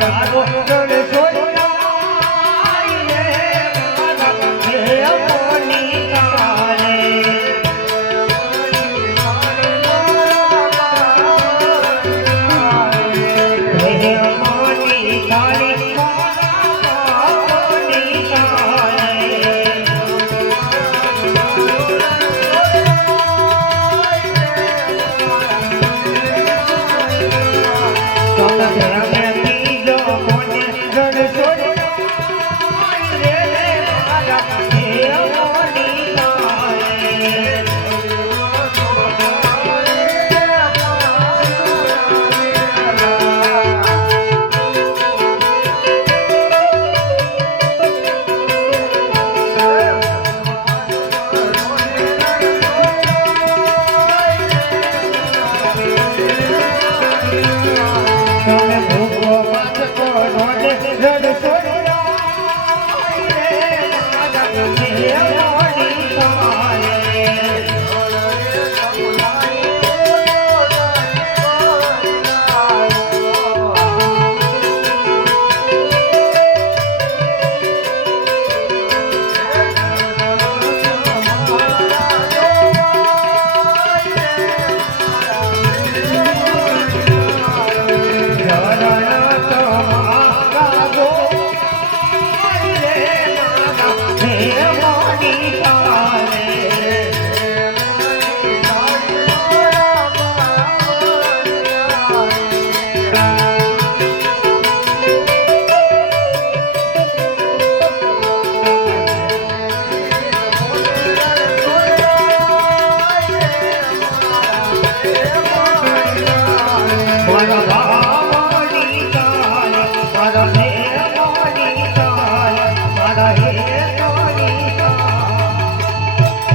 ಗಾಗೋ Yeah.